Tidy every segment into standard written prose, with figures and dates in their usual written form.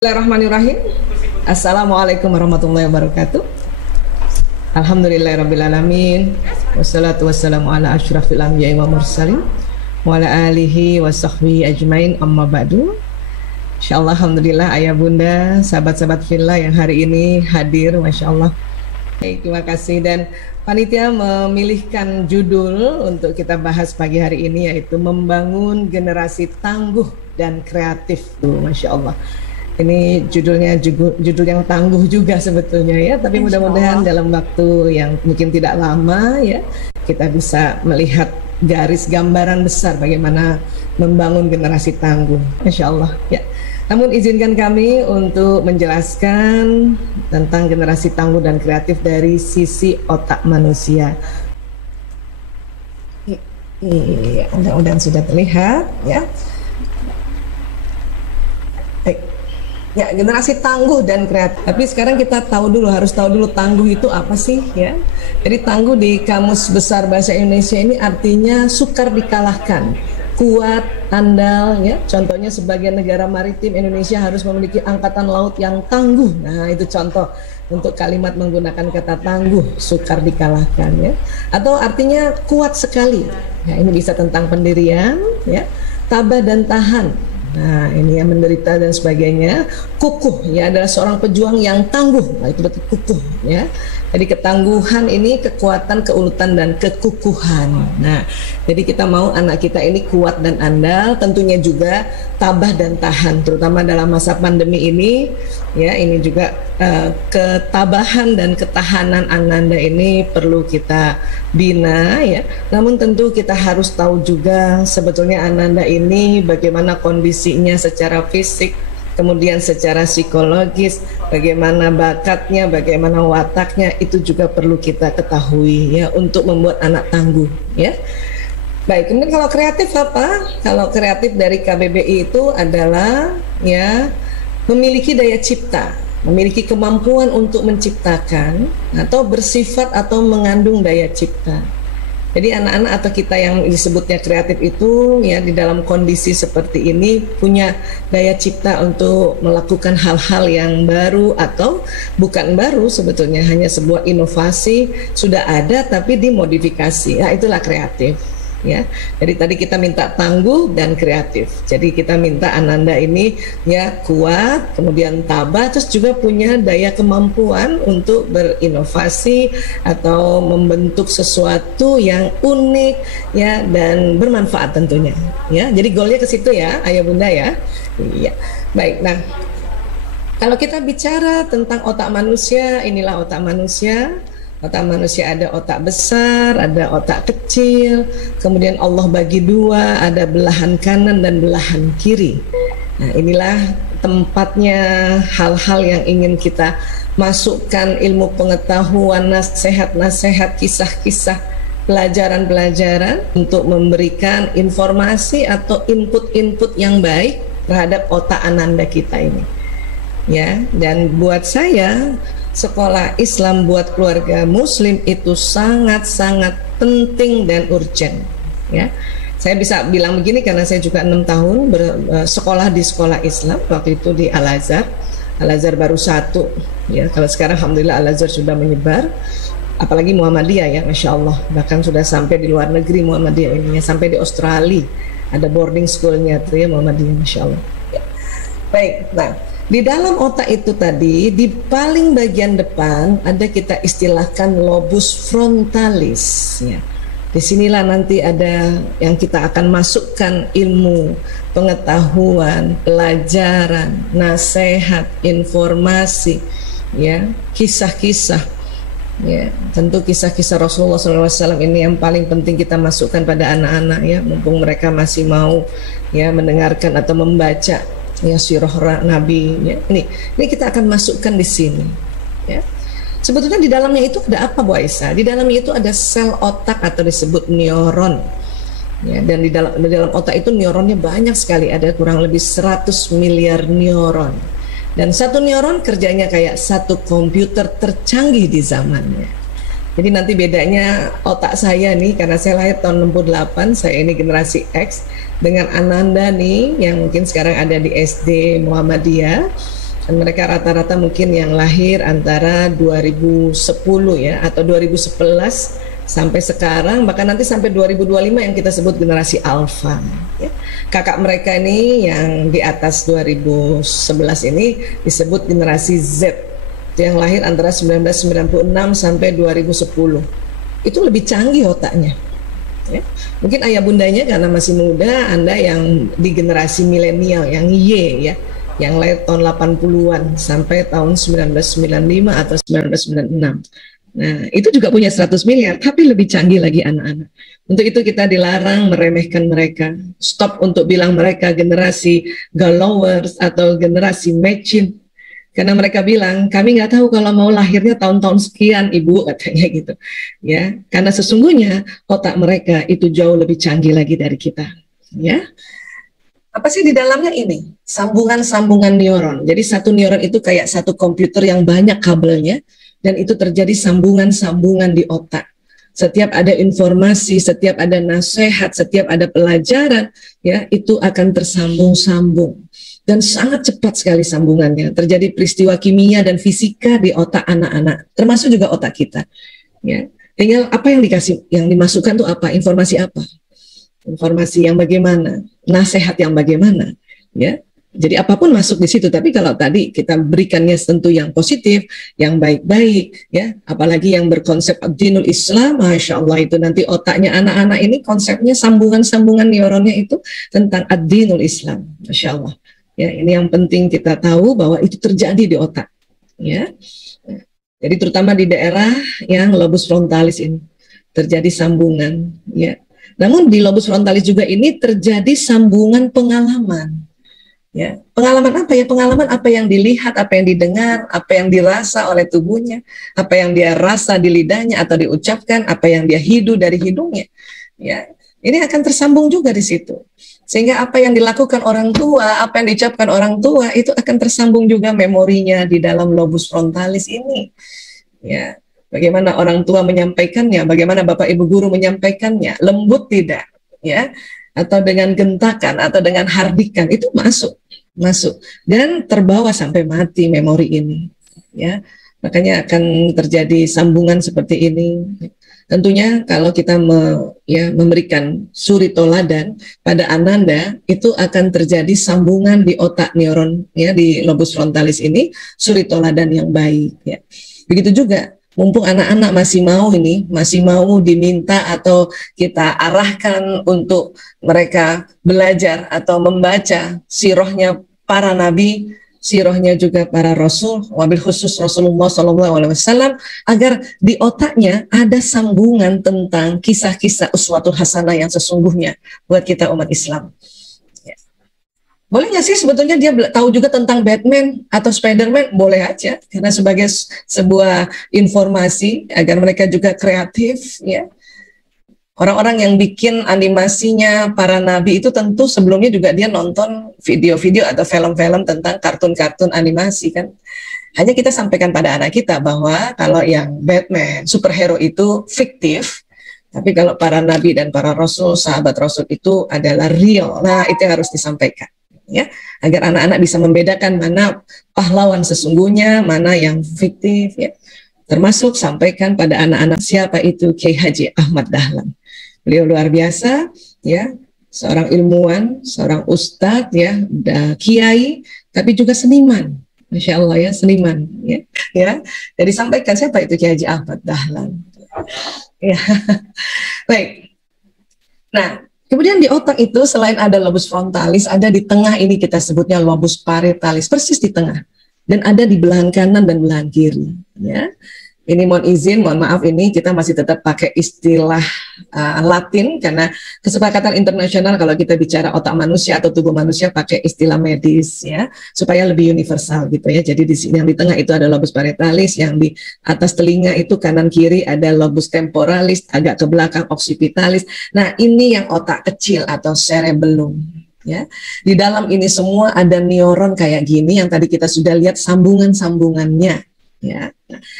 Bismillahirrahmanirrahim. Assalamualaikum warahmatullahi wabarakatuh. Alhamdulillahirrabbilalamin. Wassalatu wassalamu ala asyrafil anbiya'i wa mursalin wa ala alihi wa sahbihi ajmain, amma ba'du. Insyaallah, alhamdulillah ayah bunda, sahabat-sahabat fillah yang hari ini hadir, Masya Allah. Baik, terima kasih. Dan panitia memilihkan judul untuk kita bahas pagi hari ini, yaitu membangun generasi tangguh dan kreatif. Masya Allah. Ini judulnya judul yang tangguh juga sebetulnya ya, tapi mudah-mudahan dalam waktu yang mungkin tidak lama ya, kita bisa melihat garis gambaran besar bagaimana membangun generasi tangguh. Masya Allah ya. Namun izinkan kami untuk menjelaskan tentang generasi tangguh dan kreatif dari sisi otak manusia. Iya, mudah-mudahan sudah terlihat ya. Ya, generasi tangguh dan kreatif. Tapi sekarang kita harus tahu dulu tangguh itu apa sih ya. Jadi tangguh di Kamus Besar Bahasa Indonesia ini artinya sukar dikalahkan, kuat, andal ya. Contohnya sebagian negara maritim Indonesia harus memiliki angkatan laut yang tangguh. Nah, itu contoh untuk kalimat menggunakan kata tangguh, sukar dikalahkan ya. Atau artinya kuat sekali. Ya, ini bisa tentang pendirian ya, tabah dan tahan. Nah, ini yang menderita dan sebagainya. Kukuh ya, adalah seorang pejuang yang tangguh. Nah, itu berarti kukuh ya. Jadi ketangguhan ini kekuatan, keuletan dan kekukuhan. Nah, jadi kita mau anak kita ini kuat dan andal, tentunya juga tabah dan tahan, terutama dalam masa pandemi ini ya. Ini juga ketabahan dan ketahanan Ananda ini perlu kita bina ya. Namun tentu kita harus tahu juga sebetulnya Ananda ini bagaimana kondisinya secara fisik, kemudian secara psikologis, bagaimana bakatnya, bagaimana wataknya, itu juga perlu kita ketahui ya untuk membuat anak tangguh ya. Baik, kemudian kalau kreatif apa? Kalau kreatif dari KBBI itu adalah ya memiliki daya cipta, memiliki kemampuan untuk menciptakan atau bersifat atau mengandung daya cipta. Jadi anak-anak atau kita yang disebutnya kreatif itu ya di dalam kondisi seperti ini punya daya cipta untuk melakukan hal-hal yang baru atau bukan baru, sebetulnya hanya sebuah inovasi sudah ada tapi dimodifikasi. Nah, itulah kreatif. Ya, jadi tadi kita minta tangguh dan kreatif. Jadi kita minta Ananda ini ya kuat, kemudian tabah, terus juga punya daya kemampuan untuk berinovasi atau membentuk sesuatu yang unik ya dan bermanfaat tentunya. Ya, jadi goalnya ke situ ya, ayah bunda ya. Iya, baik. Nah, kalau kita bicara tentang otak manusia, inilah otak manusia. Otak manusia ada otak besar, ada otak kecil, kemudian Allah bagi dua, ada belahan kanan dan belahan kiri. Nah, inilah tempatnya hal-hal yang ingin kita masukkan, ilmu pengetahuan, nasihat-nasihat, kisah-kisah, pelajaran-pelajaran untuk memberikan informasi atau input-input yang baik terhadap otak Ananda kita ini. Ya, dan buat saya sekolah Islam buat keluarga muslim itu sangat-sangat penting dan urgent ya. Saya bisa bilang begini karena saya juga 6 tahun bersekolah di sekolah Islam, waktu itu di Al-Azhar. Al-Azhar baru satu ya, kalau sekarang alhamdulillah Al-Azhar sudah menyebar, apalagi Muhammadiyah ya, Masya Allah, bahkan sudah sampai di luar negeri Muhammadiyah ini ya, sampai di Australia ada boarding schoolnya tuh ya Muhammadiyah, Masya Allah ya. Baik, nah di dalam otak itu tadi, di paling bagian depan ada kita istilahkan lobus frontalis. Ya. Disinilah nanti ada yang kita akan masukkan ilmu, pengetahuan, pelajaran, nasihat, informasi, ya, kisah-kisah. Ya, tentu kisah-kisah Rasulullah SAW ini yang paling penting kita masukkan pada anak-anak ya, mumpung mereka masih mau ya mendengarkan atau membaca ya sirah Nabi ya. Ini kita akan masukkan di sini ya. Sebetulnya di dalamnya itu ada apa Bu Aisyah? Di dalamnya itu ada sel otak atau disebut neuron ya, dan di dalam otak itu neuronnya banyak sekali, ada kurang lebih 100 miliar neuron, dan satu neuron kerjanya kayak satu komputer tercanggih di zamannya. Jadi nanti bedanya otak saya nih, karena saya lahir tahun 68, saya ini generasi X, dengan Ananda nih yang mungkin sekarang ada di SD Muhammadiyah, Dan mereka rata-rata mungkin yang lahir antara 2010 ya atau 2011 sampai sekarang, bahkan nanti sampai 2025 yang kita sebut generasi alfa ya. Kakak mereka ini yang di atas 2011 ini disebut generasi Z, yang lahir antara 1996 sampai 2010. Itu lebih canggih otaknya ya. Mungkin ayah bundanya karena masih muda, Anda yang di generasi milenial yang Y ya, yang lahir tahun 80-an sampai tahun 1995 atau 1996. Nah, itu juga punya 100 miliar, tapi lebih canggih lagi anak-anak. Untuk itu kita dilarang meremehkan mereka. Stop untuk bilang mereka generasi galowers atau generasi mecin. Karena mereka bilang, kami nggak tahu kalau mau lahirnya tahun-tahun sekian, ibu, katanya gitu. Ya, karena sesungguhnya otak mereka itu jauh lebih canggih lagi dari kita. Ya, apa sih di dalamnya ini? Sambungan-sambungan neuron. Jadi satu neuron itu kayak satu komputer yang banyak kabelnya, dan itu terjadi sambungan-sambungan di otak. Setiap ada informasi, setiap ada nasihat, setiap ada pelajaran, ya itu akan tersambung-sambung. Dan sangat cepat sekali sambungannya. Terjadi peristiwa kimia dan fisika di otak anak-anak, termasuk juga otak kita. Ya, tinggal apa yang dikasih, yang dimasukkan tuh apa, informasi apa, informasi yang bagaimana, nasihat yang bagaimana, ya. Jadi apapun masuk di situ, tapi kalau tadi kita berikannya tentu yang positif, yang baik-baik, ya, apalagi yang berkonsep ad-dinul Islam, Masya Allah, itu nanti otaknya anak-anak ini konsepnya sambungan-sambungan neuronnya itu tentang ad-dinul Islam, Masya Allah. Ya, ini yang penting kita tahu bahwa itu terjadi di otak, ya. Jadi terutama di daerah yang lobus frontalis ini terjadi sambungan, ya. Namun di lobus frontalis juga ini terjadi sambungan pengalaman. Ya, pengalaman apa ya? Pengalaman apa yang dilihat, apa yang didengar, apa yang dirasa oleh tubuhnya, apa yang dia rasa di lidahnya atau diucapkan, apa yang dia hidu dari hidungnya. Ya, ini akan tersambung juga di situ. Sehingga apa yang dilakukan orang tua, apa yang diucapkan orang tua itu akan tersambung juga memorinya di dalam lobus frontalis ini. Ya, bagaimana orang tua menyampaikannya, bagaimana bapak ibu guru menyampaikannya, lembut tidak, ya, atau dengan gentakan atau dengan hardikan, itu masuk dan terbawa sampai mati memori ini, ya. Makanya akan terjadi sambungan seperti ini. Tentunya kalau kita memberikan suri toladan pada ananda, itu akan terjadi sambungan di otak neuron, ya, di lobus frontalis ini, suri toladan yang baik, ya. Begitu juga mumpung anak-anak masih mau diminta atau kita arahkan untuk mereka belajar atau membaca sirahnya para nabi, sirahnya juga para rasul, wabil khusus Rasulullah SAW, agar di otaknya ada sambungan tentang kisah-kisah uswatul hasanah yang sesungguhnya buat kita umat Islam. Boleh nggak sih sebetulnya dia tahu juga tentang Batman atau Spider-Man? Boleh aja, karena sebagai sebuah informasi agar mereka juga kreatif, ya. Orang-orang yang bikin animasinya para nabi itu tentu sebelumnya juga dia nonton video-video atau film-film tentang kartun-kartun animasi kan. Hanya kita sampaikan pada anak kita bahwa kalau yang Batman, superhero itu fiktif, tapi kalau para nabi dan para rasul, sahabat rasul itu adalah real. Nah, itu yang harus disampaikan. Ya, agar anak-anak bisa membedakan mana pahlawan sesungguhnya, mana yang fiktif, ya. Termasuk sampaikan pada anak-anak siapa itu Kiai Haji Ahmad Dahlan. Beliau luar biasa, ya, seorang ilmuwan, seorang ustadz, ya, kiai, tapi juga seniman. Masya Allah, ya, seniman, ya, ya. Jadi sampaikan siapa itu Kiai Haji Ahmad Dahlan. Ya. Baik. Nah, kemudian di otak itu selain ada lobus frontalis, ada di tengah ini kita sebutnya lobus parietalis, persis di tengah, dan ada di belahan kanan dan belahan kiri. Ya, ini mohon maaf ini kita masih tetap pakai istilah Latin karena kesepakatan internasional kalau kita bicara otak manusia atau tubuh manusia pakai istilah medis, ya, supaya lebih universal gitu ya. Jadi di sini yang di tengah itu ada lobus parietalis, yang di atas telinga itu kanan kiri ada lobus temporalis, agak ke belakang occipitalis. Nah, ini yang otak kecil atau cerebellum, ya. Di dalam ini semua ada neuron kayak gini yang tadi kita sudah lihat sambungan-sambungannya. Ya,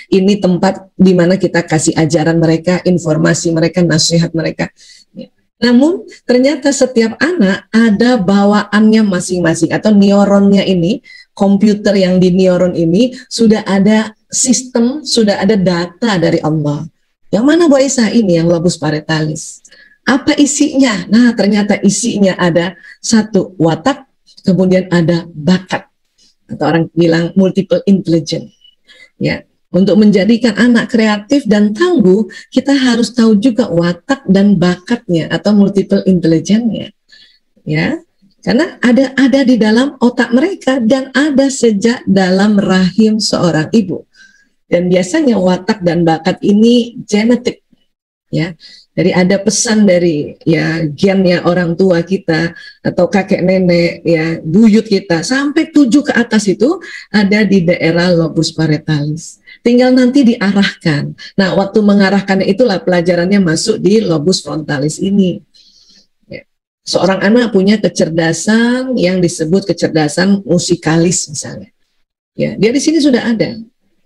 ini tempat di mana kita kasih ajaran mereka, informasi mereka, nasihat mereka. Ya. Namun ternyata setiap anak ada bawaannya masing-masing atau neuronnya ini, komputer yang di neuron ini sudah ada sistem, sudah ada data dari Allah. Yang mana Bu Aisyah? Ini yang lobus parietalis. Apa isinya? Nah, ternyata isinya ada satu watak, kemudian ada bakat, atau orang bilang multiple intelligence. Ya, untuk menjadikan anak kreatif dan tangguh, kita harus tahu juga watak dan bakatnya atau multiple intelligence-nya. Ya, karena ada di dalam otak mereka dan ada sejak dalam rahim seorang ibu. Dan biasanya watak dan bakat ini genetik, ya. Jadi ada pesan dari ya gennya orang tua kita atau kakek nenek, ya buyut kita sampai 7 ke atas itu ada di daerah lobus parietalis. Tinggal nanti diarahkan. Nah, waktu mengarahkan itulah pelajarannya masuk di lobus frontalis ini. Ya. Seorang anak punya kecerdasan yang disebut kecerdasan musikalis misalnya. Ya, dia di sini sudah ada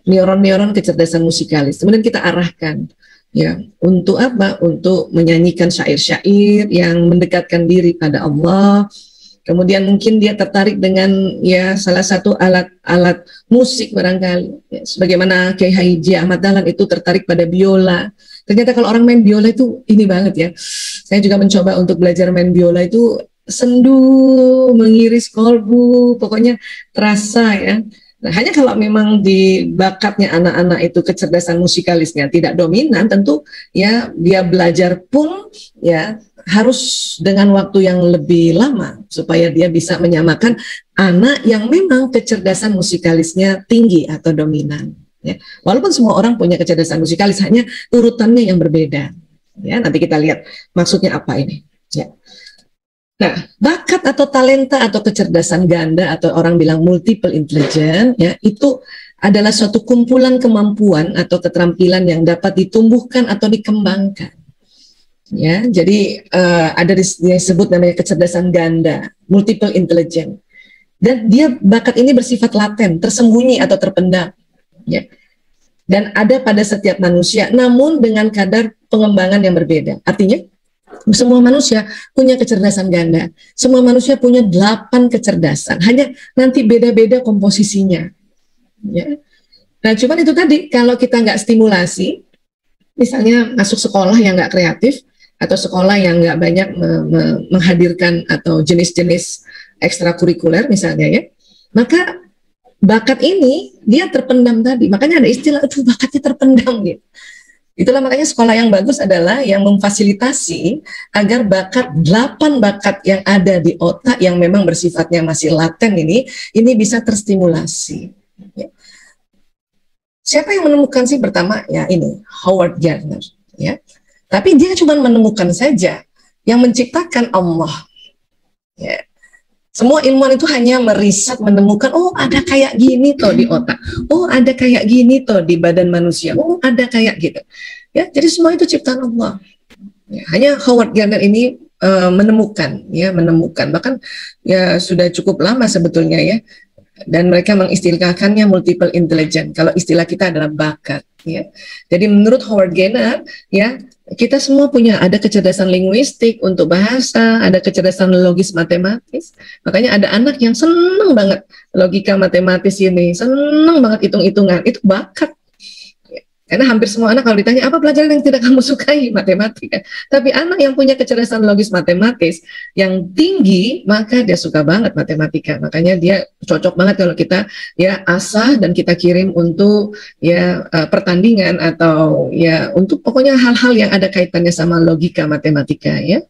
neuron-neuron kecerdasan musikalis. Kemudian kita arahkan, ya, untuk apa? Untuk menyanyikan syair-syair yang mendekatkan diri pada Allah. Kemudian mungkin dia tertarik dengan ya salah satu alat musik barangkali. Ya, sebagaimana Kiai Haji Ahmad Dahlan itu tertarik pada biola. Ternyata kalau orang main biola itu ini banget ya. Saya juga mencoba untuk belajar main biola itu sendu, mengiris kolbu, pokoknya terasa ya. Nah, hanya kalau memang di bakatnya anak-anak itu kecerdasan musikalisnya tidak dominan, tentu ya dia belajar pun ya harus dengan waktu yang lebih lama supaya dia bisa menyamakan anak yang memang kecerdasan musikalisnya tinggi atau dominan. Ya. Walaupun semua orang punya kecerdasan musikalis, hanya urutannya yang berbeda. Ya, nanti kita lihat maksudnya apa ini. Ya. Nah, bakat atau talenta atau kecerdasan ganda atau orang bilang multiple intelligence, ya, itu adalah suatu kumpulan kemampuan atau keterampilan yang dapat ditumbuhkan atau dikembangkan. Ya, jadi ada disebut namanya kecerdasan ganda, multiple intelligence. Dan dia bakat ini bersifat laten, tersembunyi atau terpendam. Ya. Dan ada pada setiap manusia, namun dengan kadar pengembangan yang berbeda. Artinya, semua manusia punya kecerdasan ganda. Semua manusia punya 8 kecerdasan. Hanya nanti beda-beda komposisinya. Ya. Nah, cuman itu tadi, kalau kita nggak stimulasi, misalnya masuk sekolah yang nggak kreatif, atau sekolah yang nggak banyak menghadirkan atau jenis-jenis ekstrakurikuler misalnya ya, maka bakat ini dia terpendam tadi. Makanya ada istilah, aduh bakatnya terpendam gitu. Itulah makanya sekolah yang bagus adalah yang memfasilitasi agar 8 bakat yang ada di otak yang memang bersifatnya masih laten ini bisa terstimulasi. Ya. Siapa yang menemukan sih pertama? Ya ini, Howard Gardner. Ya. Tapi dia cuma menemukan saja, yang menciptakan Allah. Ya. Semua ilmuwan itu hanya meriset, menemukan, oh ada kayak gini toh di otak, oh ada kayak gini toh di badan manusia, oh ada kayak gitu. Ya, jadi semua itu ciptaan Allah. Ya, hanya Howard Gardner ini menemukan, bahkan ya sudah cukup lama sebetulnya ya. Dan mereka mengistilahkannya multiple intelligence. Kalau istilah kita adalah bakat. Ya. Jadi menurut Howard Gardner, ya kita semua punya ada kecerdasan linguistik untuk bahasa, ada kecerdasan logis matematis. Makanya ada anak yang seneng banget logika matematis ini, seneng banget hitung-hitungan. Itu bakat. Karena hampir semua anak kalau ditanya apa pelajaran yang tidak kamu sukai, matematika. Tapi anak yang punya kecerdasan logis matematis yang tinggi, maka dia suka banget matematika. Makanya dia cocok banget kalau kita ya asah dan kita kirim untuk ya pertandingan atau ya untuk pokoknya hal-hal yang ada kaitannya sama logika matematika ya.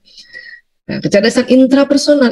Nah, kecerdasan intrapersonal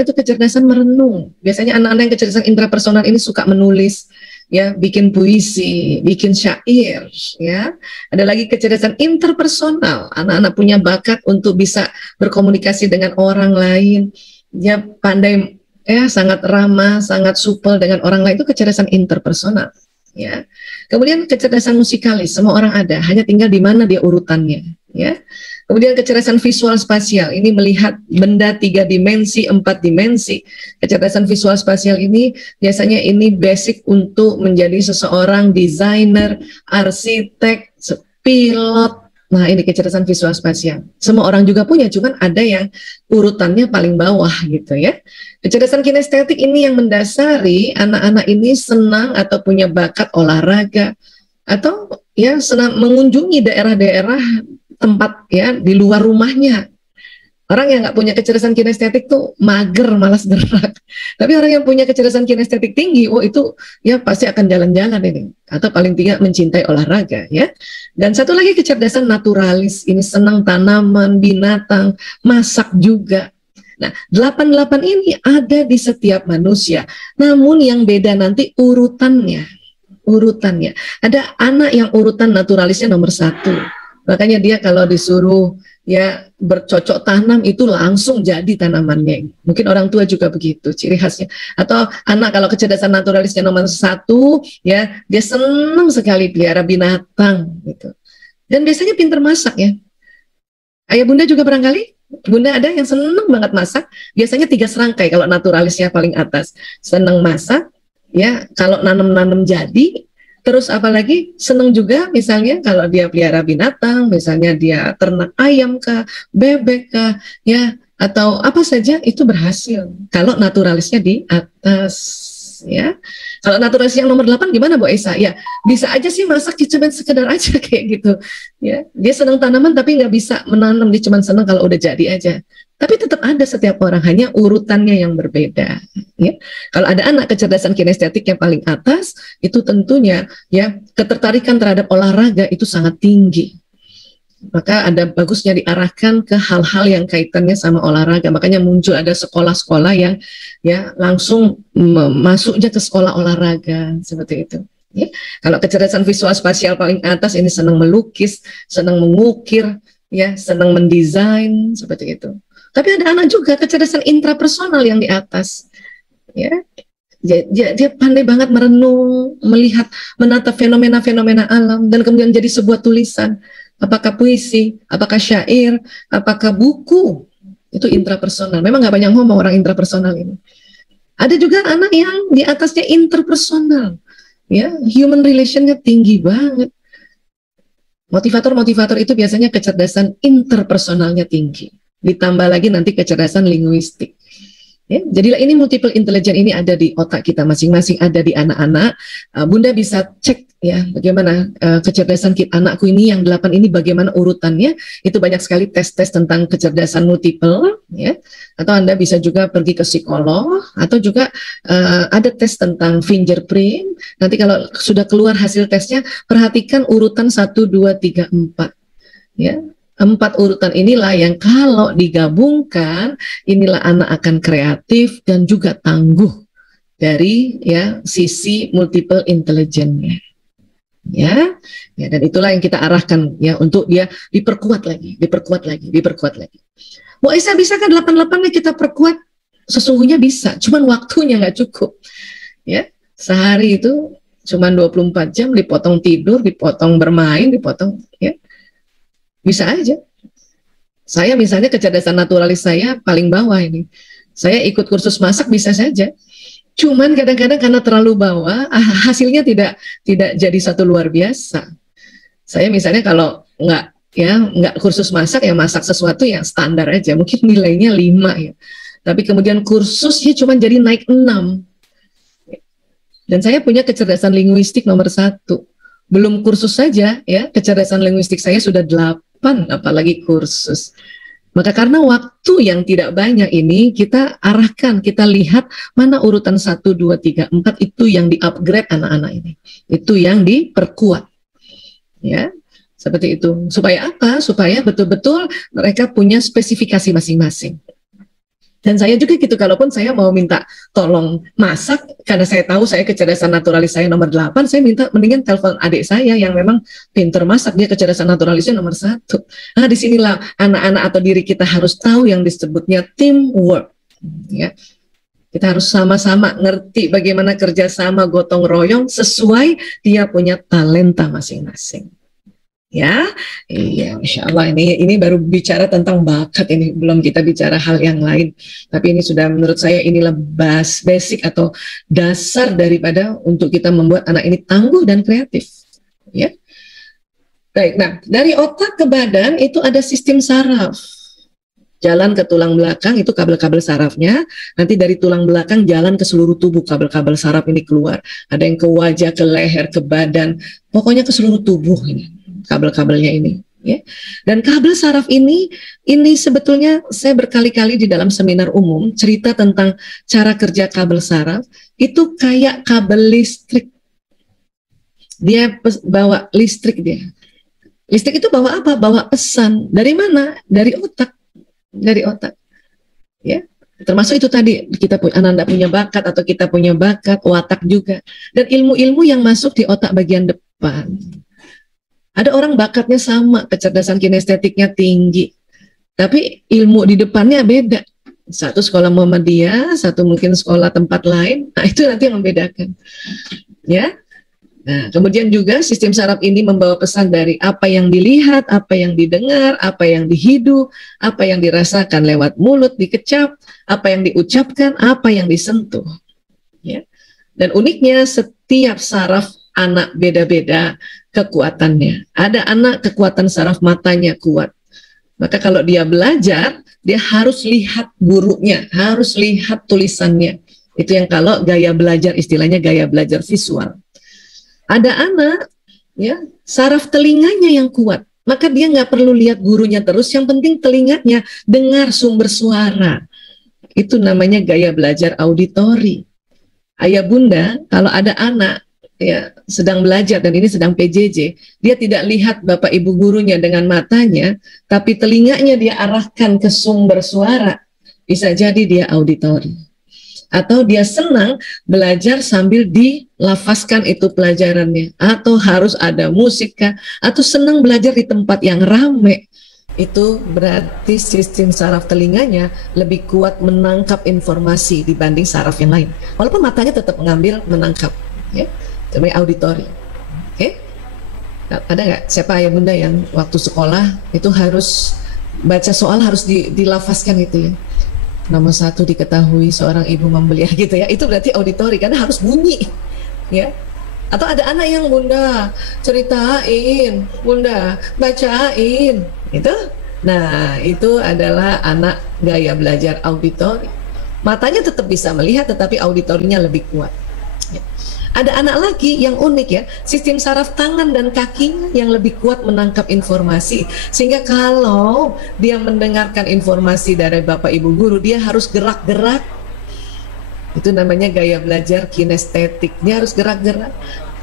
itu kecerdasan merenung. Biasanya anak-anak yang kecerdasan intrapersonal ini suka menulis, ya, bikin puisi, bikin syair, ya. Ada lagi kecerdasan interpersonal. Anak-anak punya bakat untuk bisa berkomunikasi dengan orang lain. Dia pandai, ya, sangat ramah, sangat supel dengan orang lain. Itu kecerdasan interpersonal, ya. Kemudian kecerdasan musikalis, semua orang ada, hanya tinggal di mana dia urutannya, ya. Kemudian kecerdasan visual spasial, ini melihat benda 3 dimensi, 4 dimensi. Kecerdasan visual spasial ini biasanya ini basic untuk menjadi seseorang desainer, arsitek, pilot, Nah, ini kecerdasan visual spasial. Semua orang juga punya, cuman ada yang urutannya paling bawah gitu ya. Kecerdasan kinestetik ini yang mendasari anak-anak ini senang atau punya bakat olahraga atau ya senang mengunjungi daerah-daerah tempat ya di luar rumahnya. Orang yang nggak punya kecerdasan kinestetik tuh mager, malas gerak. Tapi orang yang punya kecerdasan kinestetik tinggi, oh itu ya pasti akan jalan-jalan ini. Atau paling tidak mencintai olahraga ya. Dan satu lagi kecerdasan naturalis, ini senang tanaman, binatang, masak juga. Nah, 88 ini ada di setiap manusia. Namun yang beda nanti urutannya. Ada anak yang urutan naturalisnya nomor 1. Makanya dia kalau disuruh ya bercocok tanam itu langsung jadi tanamannya. Mungkin orang tua juga begitu ciri khasnya. Atau anak kalau kecerdasan naturalisnya nomor 1 ya dia senang sekali pelihara binatang gitu. Dan biasanya pinter masak ya. Ayah bunda juga barangkali bunda ada yang senang banget masak. Biasanya 3 serangkai kalau naturalisnya paling atas. Senang masak ya, kalau nanam-nanam jadi. Terus apalagi seneng juga misalnya kalau dia pelihara binatang, misalnya dia ternak ayam kah, bebek kah, ya atau apa saja itu berhasil. Kalau naturalisnya di atas, ya. Kalau naturalis yang nomor 8 gimana Bu Esa? Ya bisa aja sih masak cuma sekedar aja kayak gitu. Ya dia senang tanaman tapi nggak bisa menanam, dia cuma senang kalau udah jadi aja. Tapi tetap ada setiap orang, hanya urutannya yang berbeda. Ya. Kalau ada anak kecerdasan kinestetik yang paling atas, itu tentunya ya ketertarikan terhadap olahraga itu sangat tinggi. Maka ada bagusnya diarahkan ke hal-hal yang kaitannya sama olahraga. Makanya muncul ada sekolah-sekolah yang ya langsung masuknya ke sekolah olahraga seperti itu. Ya. Kalau kecerdasan visual spasial paling atas ini senang melukis, senang mengukir, ya senang mendesain seperti itu. Tapi ada anak juga kecerdasan intrapersonal yang di atas, ya. Dia pandai banget merenung, melihat, menatap fenomena-fenomena alam, dan kemudian jadi sebuah tulisan. Apakah puisi, apakah syair, apakah buku, itu intrapersonal. Memang nggak banyak ngomong orang intrapersonal ini. Ada juga anak yang di atasnya interpersonal, ya, human relationnya tinggi banget. Motivator-motivator itu biasanya kecerdasan interpersonalnya tinggi. Ditambah lagi nanti kecerdasan linguistik. Ya, jadilah ini multiple intelligence ini ada di otak kita masing-masing, ada di anak-anak. Bunda bisa cek ya bagaimana kecerdasan anakku ini yang 8 ini bagaimana urutannya. Itu banyak sekali tes-tes tentang kecerdasan multiple ya. Atau Anda bisa juga pergi ke psikolog atau juga ada tes tentang fingerprint. Nanti kalau sudah keluar hasil tesnya, perhatikan urutan 1 2 3 4 ya. 4 urutan inilah yang kalau digabungkan, inilah anak akan kreatif dan juga tangguh dari ya sisi multiple intelligence-nya. Ya, dan itulah yang kita arahkan ya untuk dia diperkuat lagi. Bu Aisyah, bisa kan 88-nya kita perkuat? Sesungguhnya bisa, cuman waktunya nggak cukup. Ya, sehari itu cuman 24 jam, dipotong tidur, dipotong bermain, dipotong ya. Bisa aja. Saya misalnya kecerdasan naturalis saya paling bawah ini. Saya ikut kursus masak bisa saja. Cuman kadang-kadang karena terlalu bawah, hasilnya tidak jadi satu luar biasa. Saya misalnya kalau nggak kursus masak ya masak sesuatu yang standar aja, mungkin nilainya 5 ya. Tapi kemudian kursusnya cuma jadi naik 6. Dan saya punya kecerdasan linguistik nomor 1. Belum kursus saja ya, kecerdasan linguistik saya sudah 8. Apalagi kursus. Maka karena waktu yang tidak banyak ini, kita arahkan, kita lihat mana urutan 1, 2, 3, 4 itu yang di-upgrade anak-anak ini. Itu yang diperkuat. Ya, seperti itu. Supaya apa? Supaya betul-betul mereka punya spesifikasi masing-masing. Dan saya juga gitu, kalaupun saya mau minta tolong masak, karena saya tahu saya kecerdasan naturalis saya nomor 8, saya minta mendingan telepon adik saya yang memang pinter masak, dia kecerdasan naturalisnya nomor 1. Nah, disinilah anak-anak atau diri kita harus tahu yang disebutnya teamwork. Ya. Kita harus sama-sama ngerti bagaimana kerjasama gotong royong sesuai dia punya talenta masing-masing. Ya, iya, Insya Allah ini baru bicara tentang bakat, ini belum kita bicara hal yang lain. Tapi ini sudah menurut saya inilah basic atau dasar daripada untuk kita membuat anak ini tangguh dan kreatif. Ya, Baik, nah dari otak ke badan itu ada sistem saraf. Jalan ke tulang belakang itu kabel-kabel sarafnya, nanti dari tulang belakang jalan ke seluruh tubuh, kabel-kabel saraf ini keluar. Ada yang ke wajah, ke leher, ke badan, pokoknya ke seluruh tubuh ini, kabel-kabelnya ini. Ya. Dan kabel saraf ini sebetulnya saya berkali-kali di dalam seminar umum cerita tentang cara kerja kabel saraf, itu kayak kabel listrik. Dia bawa listrik dia. Listrik itu bawa apa? Bawa pesan. Dari mana? Dari otak. Dari otak, ya, termasuk itu tadi kita Ananda punya bakat atau kita punya bakat, watak juga, dan ilmu-ilmu yang masuk di otak bagian depan. Ada orang bakatnya sama, kecerdasan kinestetiknya tinggi, tapi ilmu di depannya beda. Satu sekolah Muhammadiyah, satu mungkin sekolah tempat lain. Nah itu nanti yang membedakan, ya. Nah, kemudian juga sistem saraf ini membawa pesan dari apa yang dilihat, apa yang didengar, apa yang dihidu, apa yang dirasakan lewat mulut, dikecap, apa yang diucapkan, apa yang disentuh. Ya. Dan uniknya setiap saraf anak beda-beda kekuatannya. Ada anak kekuatan saraf matanya kuat. Maka kalau dia belajar, dia harus lihat gurunya, harus lihat tulisannya. Itu yang kalau gaya belajar, istilahnya gaya belajar visual. Ada anak, ya, saraf telinganya yang kuat, maka dia nggak perlu lihat gurunya terus, yang penting telinganya dengar sumber suara. Itu namanya gaya belajar auditori. Ayah bunda, kalau ada anak ya sedang belajar dan ini sedang PJJ, dia tidak lihat bapak ibu gurunya dengan matanya, tapi telinganya dia arahkan ke sumber suara, bisa jadi dia auditori. Atau dia senang belajar sambil dilafazkan itu pelajarannya, atau harus ada musik kah, atau senang belajar di tempat yang ramai. Itu berarti sistem saraf telinganya lebih kuat menangkap informasi dibanding saraf yang lain. Walaupun matanya tetap mengambil, menangkap, ya, namanya auditori. Oke? Nah, ada nggak siapa ayah bunda yang waktu sekolah itu harus baca soal harus dilafazkan itu ya? Nomor 1 diketahui seorang ibu membeli gitu ya, itu berarti auditori karena harus bunyi, ya. Atau ada anak yang bunda ceritain, bunda bacain, itu. Nah itu adalah anak gaya belajar auditori. Matanya tetap bisa melihat, tetapi auditorinya lebih kuat. Ya. Ada anak lagi yang unik ya, sistem saraf tangan dan kakinya yang lebih kuat menangkap informasi. Sehingga kalau dia mendengarkan informasi dari bapak ibu guru, dia harus gerak-gerak. Itu namanya gaya belajar kinestetik. Dia harus gerak-gerak,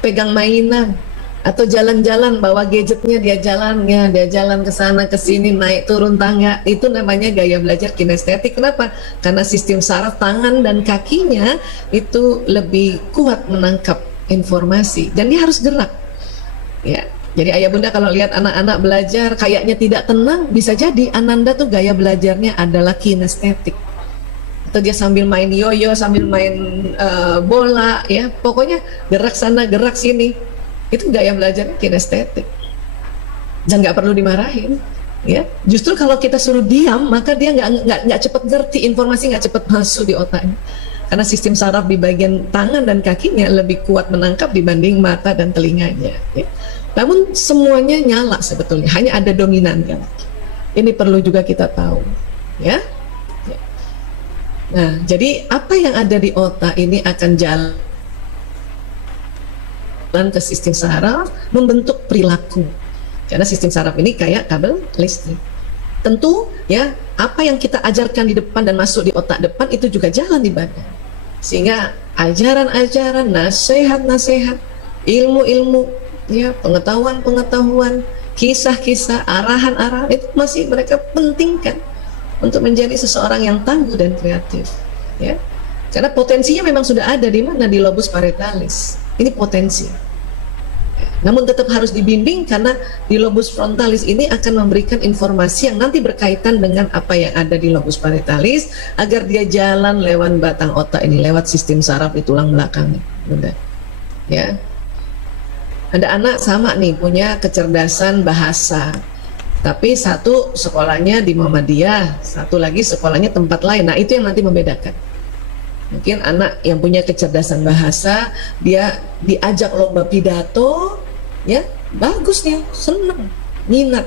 pegang mainan, atau jalan-jalan bawa gadgetnya, dia jalan ke sana ke sini, naik turun tangga. Itu namanya gaya belajar kinestetik. Kenapa? Karena sistem saraf tangan dan kakinya itu lebih kuat menangkap informasi dan dia harus gerak, ya. Jadi ayah bunda kalau lihat anak-anak belajar kayaknya tidak tenang, bisa jadi Ananda tuh gaya belajarnya adalah kinestetik. Atau dia sambil main yoyo, sambil main bola, ya, pokoknya gerak sana gerak sini. Itu gaya belajar kinestetik dan nggak perlu dimarahin, ya. Justru kalau kita suruh diam, maka dia nggak cepat ngerti, informasi nggak cepat masuk di otaknya, karena sistem saraf di bagian tangan dan kakinya lebih kuat menangkap dibanding mata dan telinganya, ya. Namun semuanya nyala sebetulnya, hanya ada dominannya. Ini perlu juga kita tahu, ya. Nah jadi apa yang ada di otak ini akan jalan ke sistem saraf, membentuk perilaku. Karena sistem saraf ini kayak kabel listrik. Tentu ya, apa yang kita ajarkan di depan dan masuk di otak depan itu juga jalan di badan. Sehingga ajaran-ajaran, nasihat-nasihat, ilmu-ilmu, ya, pengetahuan-pengetahuan, kisah-kisah, arahan-arahan itu masih mereka pentingkan untuk menjadi seseorang yang tangguh dan kreatif, ya. Karena potensinya memang sudah ada di mana, di lobus parietalis. Ini potensi. Namun tetap harus dibimbing karena di lobus frontalis ini akan memberikan informasi yang nanti berkaitan dengan apa yang ada di lobus parietalis agar dia jalan lewat batang otak ini, lewat sistem saraf di tulang belakang. Bunda. Ya. Ada anak sama nih punya kecerdasan bahasa. Tapi satu sekolahnya di Muhammadiyah, satu lagi sekolahnya tempat lain. Nah, itu yang nanti membedakan. Mungkin anak yang punya kecerdasan bahasa, dia diajak lomba pidato, ya, bagus dia, senang, minat.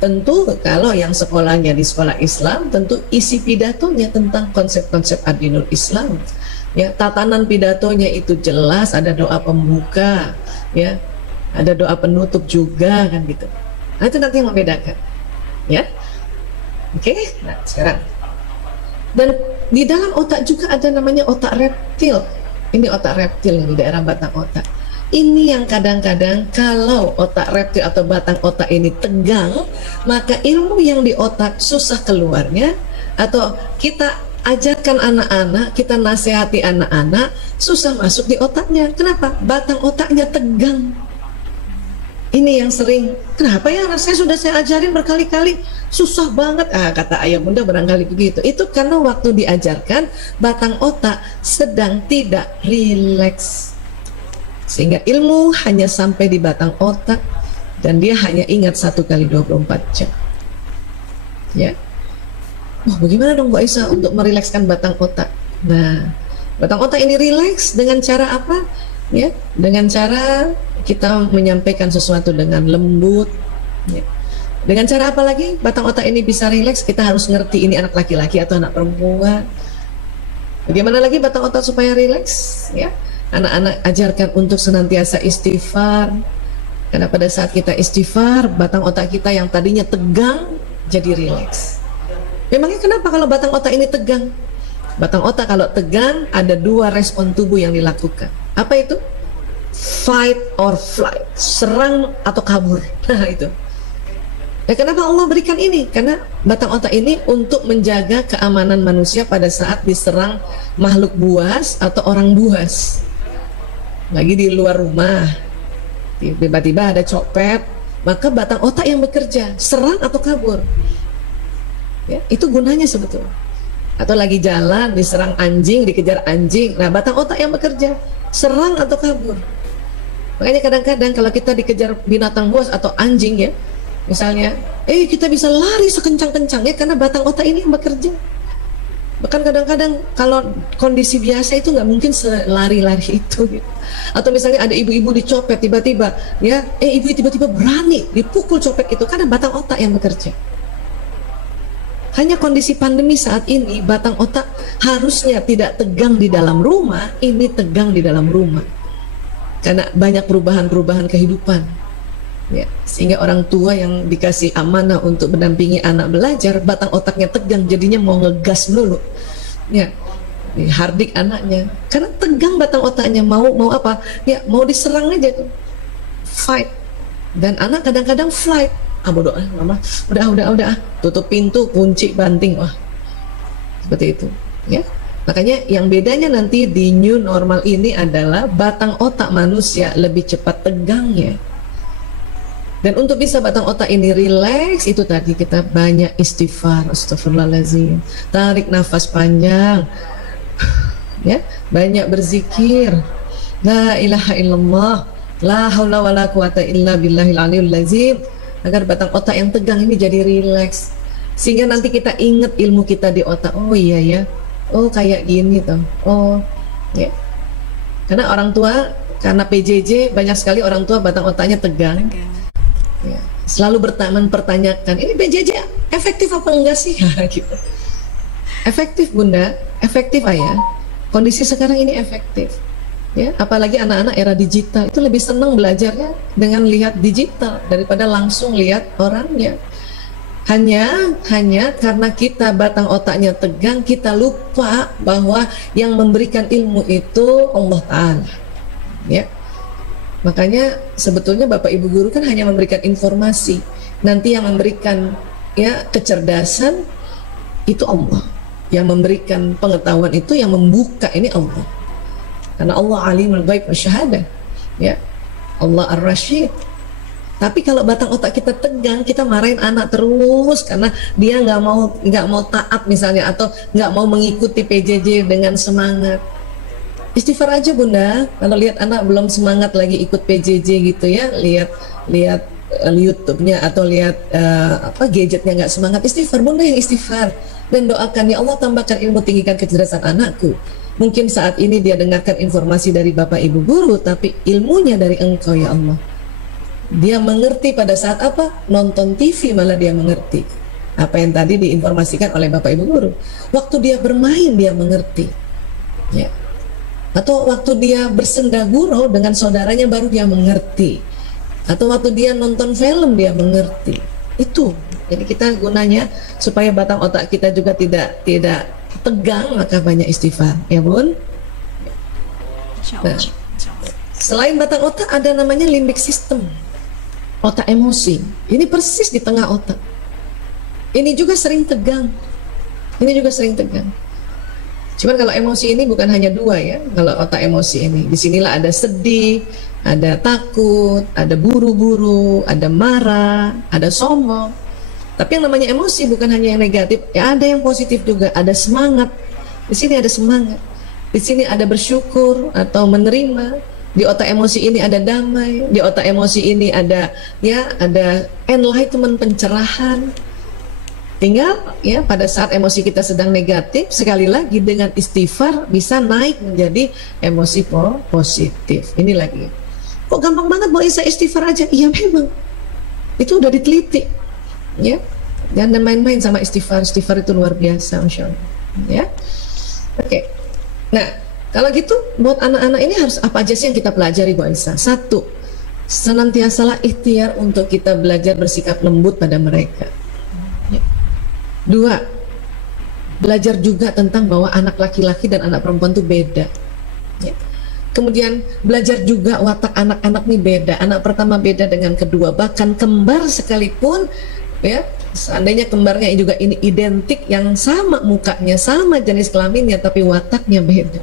Tentu kalau yang sekolahnya di sekolah Islam, tentu isi pidatonya tentang konsep-konsep ad-dinul Islam. Ya, tatanan pidatonya itu jelas, ada doa pembuka, ya, ada doa penutup juga kan gitu. Nah, itu nanti yang membedakan, ya. Oke, nah sekarang. Dan di dalam otak juga ada namanya otak reptil. Ini otak reptil di daerah batang otak. Ini yang kadang-kadang kalau otak reptil atau batang otak ini tegang, maka ilmu yang di otak susah keluarnya, atau kita ajarkan anak-anak, kita nasihati anak-anak, susah masuk di otaknya. Kenapa? Batang otaknya tegang. Ini yang sering, kenapa ya rasanya sudah saya ajarin berkali-kali, susah banget, kata ayah bunda barangkali begitu. Itu karena waktu diajarkan, batang otak sedang tidak rileks. Sehingga ilmu hanya sampai di batang otak dan dia hanya ingat 1 kali 24 jam. Ya. Wah, bagaimana dong Mbak Isa untuk merilekskan batang otak? Nah, batang otak ini rileks dengan cara apa? Ya, dengan cara kita menyampaikan sesuatu dengan lembut. Ya. Dengan cara apa lagi batang otak ini bisa rileks? Kita harus ngerti ini anak laki-laki atau anak perempuan. Bagaimana lagi batang otak supaya rileks? Ya. Anak-anak ajarkan untuk senantiasa istighfar, karena pada saat kita istighfar, batang otak kita yang tadinya tegang jadi rileks. Memangnya kenapa kalau batang otak ini tegang? Batang otak kalau tegang ada 2 respon tubuh yang dilakukan. Apa itu? Fight or flight, serang atau kabur. Nah itu. Ya, kenapa Allah berikan ini? Karena batang otak ini untuk menjaga keamanan manusia pada saat diserang makhluk buas atau orang buas. Lagi di luar rumah, tiba-tiba ada copet, maka batang otak yang bekerja, serang atau kabur. Ya, itu gunanya sebetulnya. Atau lagi jalan, diserang anjing, dikejar anjing, nah batang otak yang bekerja, serang atau kabur. Makanya kadang-kadang kalau kita dikejar binatang buas atau anjing ya, misalnya, kita bisa lari sekencang-kencangnya karena batang otak ini yang bekerja. Bahkan kadang-kadang kalau kondisi biasa itu nggak mungkin selari-lari itu gitu. Atau misalnya ada ibu-ibu dicopet tiba-tiba, ya, ibu tiba-tiba berani dipukul copet itu karena batang otak yang bekerja. Hanya kondisi pandemi saat ini, batang otak harusnya tidak tegang di dalam rumah, ini tegang di dalam rumah. Karena banyak perubahan-perubahan kehidupan. Ya, sehingga orang tua yang dikasih amanah untuk mendampingi anak belajar, batang otaknya tegang, jadinya mau ngegas dulu. Ya, hardik anaknya, karena tegang batang otaknya, mau apa? Ya, mau diserang aja tuh, fight. Dan anak kadang-kadang flight. Bodoh, mama, udah, tutup pintu, kunci, banting, wah, seperti itu. Ya, makanya yang bedanya nanti di new normal ini adalah batang otak manusia lebih cepat tegangnya. Dan untuk bisa batang otak ini rileks, itu tadi kita banyak istighfar, astagfirullahaladzim, tarik nafas panjang, ya, banyak berzikir, la ilaha illallah, la haula wala quwata illa billahil aliyul lazim, agar batang otak yang tegang ini jadi rileks, sehingga nanti kita ingat ilmu kita di otak. Oh iya ya, oh kayak gini tuh, oh ya. Karena orang tua, karena PJJ banyak sekali orang tua batang otaknya tegang. Ya, selalu mempertanyakan, ini PJJ efektif apa enggak sih? Gitu. Efektif bunda, efektif ayah. Kondisi sekarang ini efektif. Ya, apalagi anak-anak era digital itu lebih senang belajarnya dengan lihat digital daripada langsung lihat orangnya. Hanya karena kita batang otaknya tegang, kita lupa bahwa yang memberikan ilmu itu Allah Ta'ala. Ya. Makanya sebetulnya Bapak Ibu guru kan hanya memberikan informasi. Nanti yang memberikan ya kecerdasan itu Allah. Yang memberikan pengetahuan itu, yang membuka ini Allah. Karena Allah alimul ghaib wa syahadah. Ya. Allah ar-rasyid. Tapi kalau batang otak kita tegang, kita marahin anak terus karena dia nggak mau taat misalnya, atau nggak mau mengikuti PJJ dengan semangat. Istighfar aja bunda, kalau lihat anak belum semangat lagi ikut PJJ gitu ya, lihat YouTube-nya atau lihat gadgetnya nggak semangat, istighfar bunda, yang istighfar dan doakan, ya Allah tambahkan ilmu, tinggikan kecerdasan anakku. Mungkin saat ini dia dengarkan informasi dari Bapak Ibu guru, tapi ilmunya dari Engkau ya Allah. Dia mengerti pada saat apa? Nonton TV malah dia mengerti. Apa yang tadi diinformasikan oleh Bapak Ibu guru. Waktu dia bermain dia mengerti. Ya. Atau waktu dia bersenda gurau dengan saudaranya baru dia mengerti. Atau waktu dia nonton film dia mengerti. Itu. Jadi kita gunanya supaya batang otak kita juga tidak tegang, maka banyak istighfar. Ya Bun? Nah, selain batang otak ada namanya limbic system. Otak emosi. Ini persis di tengah otak. Ini juga sering tegang. Ini juga sering tegang. Cuman kalau emosi ini bukan hanya dua ya. Kalau otak emosi ini, disinilah ada sedih, ada takut, ada buru-buru, ada marah, ada sombong. Tapi yang namanya emosi bukan hanya yang negatif, ya ada yang positif juga. Ada semangat. Di sini ada semangat. Di sini ada bersyukur atau menerima. Di otak emosi ini ada damai. Di otak emosi ini ada enlightenment, pencerahan. Tinggal ya pada saat emosi kita sedang negatif, sekali lagi dengan istighfar bisa naik menjadi emosi positif. Ini lagi. Kok gampang banget mau istighfar aja? Iya memang. Itu udah diteliti. Ya. Jangan main-main sama istighfar. Istighfar itu luar biasa, Masya Allah. Ya. Oke. Nah, kalau gitu buat anak-anak ini harus apa aja sih yang kita pelajari Bu Aisyah? Satu, senantiasalah ikhtiar untuk kita belajar bersikap lembut pada mereka. Ya. Dua, belajar juga tentang bahwa anak laki-laki dan anak perempuan itu beda. Ya. Kemudian belajar juga watak anak-anak ini beda. Anak pertama beda dengan kedua, bahkan kembar sekalipun ya. Seandainya kembarnya juga ini identik, yang sama mukanya, sama jenis kelaminnya, tapi wataknya beda.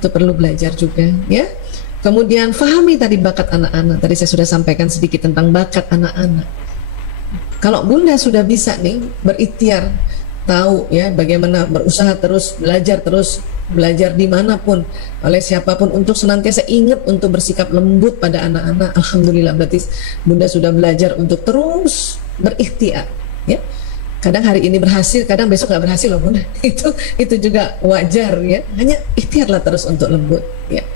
Itu perlu belajar juga ya. Kemudian fahami tadi bakat anak-anak. Tadi saya sudah sampaikan sedikit tentang bakat anak-anak. Kalau Bunda sudah bisa nih berikhtiar, tahu ya bagaimana berusaha terus belajar dimanapun oleh siapapun untuk senantiasa ingat untuk bersikap lembut pada anak-anak. Alhamdulillah, berarti Bunda sudah belajar untuk terus berikhtiar ya. Kadang hari ini berhasil, kadang besok nggak berhasil loh Bunda. Itu juga wajar ya. Hanya ikhtiarlah terus untuk lembut ya.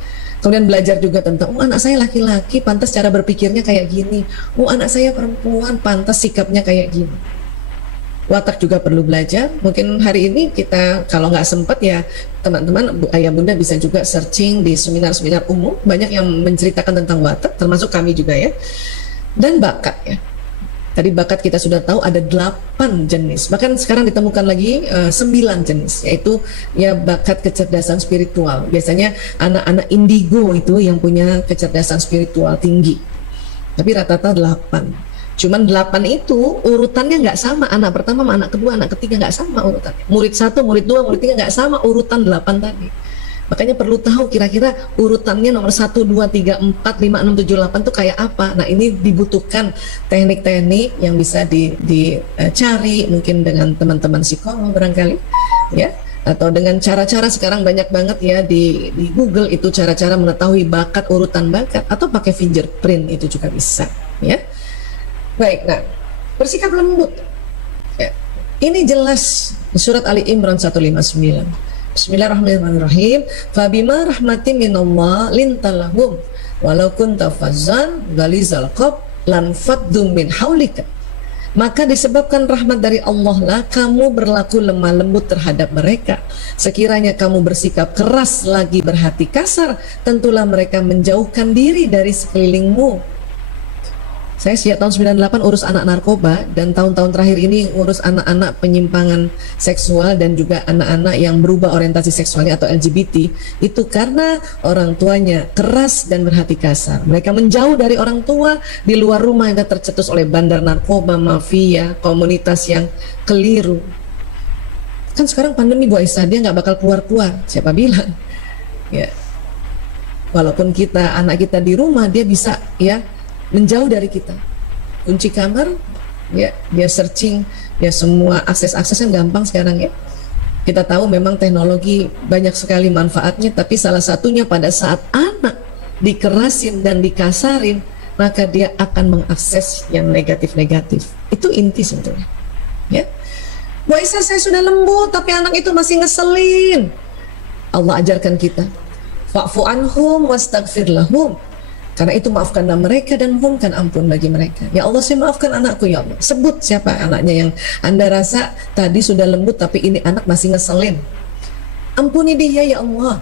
Kemudian belajar juga tentang, oh anak saya laki-laki pantas cara berpikirnya kayak gini. Oh anak saya perempuan pantas sikapnya kayak gini. Watak juga perlu belajar. Mungkin hari ini kita kalau nggak sempat ya teman-teman ayah bunda bisa juga searching di seminar-seminar umum. Banyak yang menceritakan tentang watak, termasuk kami juga ya. Dan bakat ya. Tadi bakat kita sudah tahu ada 8 jenis, bahkan sekarang ditemukan lagi 9 jenis, yaitu ya bakat kecerdasan spiritual. Biasanya anak-anak indigo itu yang punya kecerdasan spiritual tinggi, tapi rata-rata 8. Cuman 8 itu urutannya nggak sama, anak pertama sama anak kedua, anak ketiga nggak sama urutannya. Murid 1, murid 2, murid 3 nggak sama urutan 8 tadi. Makanya perlu tahu kira-kira urutannya nomor 1, 2, 3, 4, 5, 6, 7, 8 itu kayak apa. Nah ini dibutuhkan teknik-teknik yang bisa dicari mungkin dengan teman-teman psikolog barangkali ya. Atau dengan cara-cara sekarang banyak banget ya di Google itu cara-cara mengetahui bakat, urutan bakat. Atau pakai fingerprint itu juga bisa ya. Baik, nah bersikap lembut ya. Ini jelas surat Ali Imran 159. Bismillahirrahmanirrahim. Fabima rahmatin minallah lintalahum walau kunta fazzan ghalizal qalb lan faddu min haulika. Maka disebabkan rahmat dari Allah lah kamu berlaku lemah lembut terhadap mereka. Sekiranya kamu bersikap keras lagi berhati kasar, tentulah mereka menjauhkan diri dari sekelilingmu. Saya sejak tahun 98 urus anak narkoba, dan tahun-tahun terakhir ini urus anak-anak penyimpangan seksual dan juga anak-anak yang berubah orientasi seksualnya atau LGBT. Itu karena orang tuanya keras dan berhati kasar. Mereka menjauh dari orang tua, di luar rumah yang tercetus oleh bandar narkoba, mafia, komunitas yang keliru. Kan sekarang pandemi Bu Aisyah, dia nggak bakal keluar-keluar. Siapa bilang? Ya. Walaupun kita, anak kita di rumah, dia bisa ya menjauh dari kita, kunci kamar ya, dia searching ya, semua akses-aksesnya gampang sekarang ya. Kita tahu memang teknologi banyak sekali manfaatnya, tapi salah satunya pada saat anak dikerasin dan dikasarin, maka dia akan mengakses yang negatif-negatif. Itu inti sebetulnya ya. Bu Aisyah, saya sudah lembut tapi anak itu masih ngeselin. Allah ajarkan kita, fa'fu anhum wastaghfir lahum. Karena itu maafkanlah mereka dan mohonkan ampun bagi mereka. Ya Allah, saya maafkan anakku ya Allah. Sebut siapa anaknya yang Anda rasa tadi sudah lembut tapi ini anak masih ngeselin. Ampuni dia ya Allah.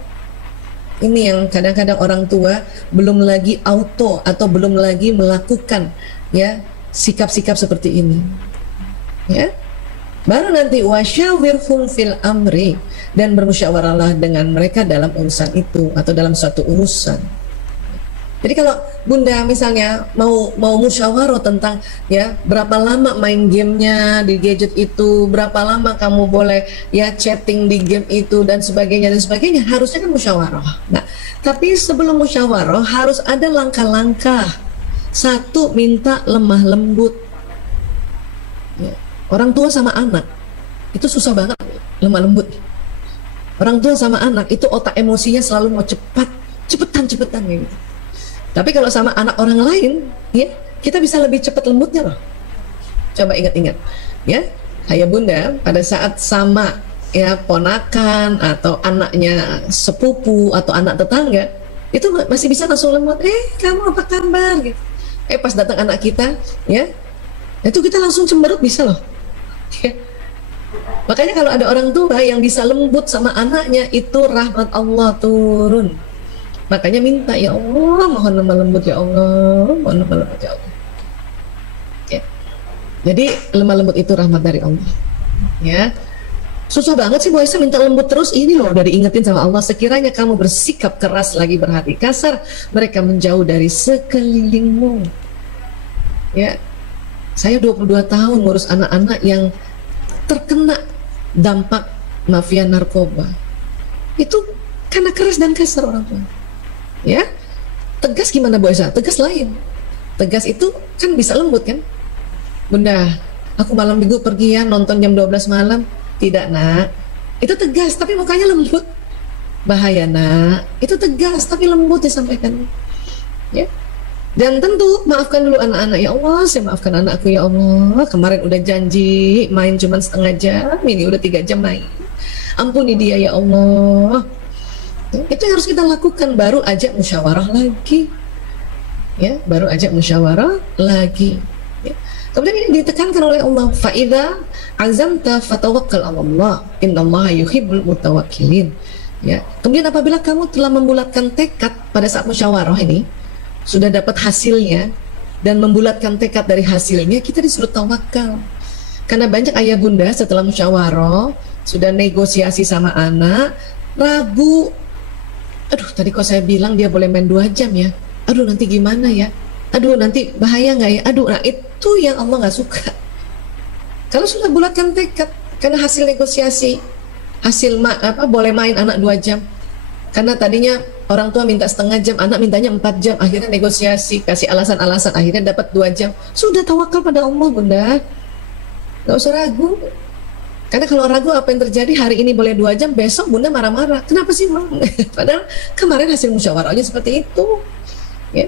Ini yang kadang-kadang orang tua belum lagi auto atau belum lagi melakukan ya sikap-sikap seperti ini. Ya. Baru nanti wasyawirhum fil amri, dan bermusyawarahlah dengan mereka dalam urusan itu atau dalam suatu urusan. Jadi kalau Bunda misalnya mau musyawarah tentang ya berapa lama main gamenya di gadget itu, berapa lama kamu boleh ya chatting di game itu dan sebagainya, harusnya kan musyawarah. Nah, tapi sebelum musyawarah harus ada langkah-langkah. Satu, minta lemah lembut. Ya. Orang tua sama anak itu susah banget lemah lembut. Orang tua sama anak itu otak emosinya selalu mau cepetan gitu. Tapi kalau sama anak orang lain, ya kita bisa lebih cepat lembutnya loh. Coba ingat-ingat, ya, ayah bunda pada saat sama ya ponakan atau anaknya sepupu atau anak tetangga, itu masih bisa langsung lembut. Kamu apa kabar? Gitu. Pas datang anak kita, ya, itu kita langsung cemberut bisa loh. Ya. Makanya kalau ada orang tua yang bisa lembut sama anaknya, itu rahmat Allah turun. Makanya minta, ya Allah, mohon lemah lembut ya Allah, mohon lemah lembut ya Allah. Ya. Jadi lemah lembut itu rahmat dari Allah. Ya, susah banget sih Bu Aisyah minta lembut terus. Ini loh udah diingetin sama Allah. Sekiranya kamu bersikap keras lagi, berhati kasar, mereka menjauh dari sekelilingmu. Ya, saya 22 tahun ngurus anak-anak yang terkena dampak mafia narkoba. Itu karena keras dan kasar orang tua. Ya, tegas gimana Bu Aisyah? Tegas lain. Tegas itu kan bisa lembut kan? Bunda, aku malam minggu pergi ya nonton jam 12 malam. Tidak nak, itu tegas tapi mukanya lembut. Bahaya nak, itu tegas tapi lembut disampaikan. Ya, dan tentu maafkan dulu anak-anak. Ya Allah, saya maafkan anakku ya Allah. Kemarin udah janji main cuma setengah jam, ini udah 3 jam main. Ampuni dia ya Allah. Itu yang harus kita lakukan. Baru ajak musyawarah lagi, ya, baru ajak musyawarah lagi, ya. Kemudian ini ditekankan oleh Allah, fa'idha azamta fatawakkal Allah, innallaha yuhibbul mutawakkilin. Ya. Kemudian apabila kamu telah membulatkan tekad pada saat musyawarah ini, sudah dapat hasilnya dan membulatkan tekad dari hasilnya, kita disuruh tawakal. Karena banyak ayah bunda setelah musyawarah sudah negosiasi sama anak, ragu. Aduh, tadi kok saya bilang dia boleh main 2 jam ya. Aduh, nanti gimana ya? Aduh, nanti bahaya nggak ya? Aduh, nah itu yang Allah nggak suka. Kalau sudah bulatkan tekad, karena hasil negosiasi, hasil boleh main anak 2 jam. Karena tadinya orang tua minta setengah jam, anak mintanya 4 jam. Akhirnya negosiasi, kasih alasan-alasan, akhirnya dapat 2 jam. Sudah tawakal pada Allah, bunda. Nggak usah ragu. Karena kalau ragu apa yang terjadi, hari ini boleh 2 jam, besok bunda marah-marah. Kenapa sih Mam? Padahal kemarin hasil musyawarahnya seperti itu. Ya.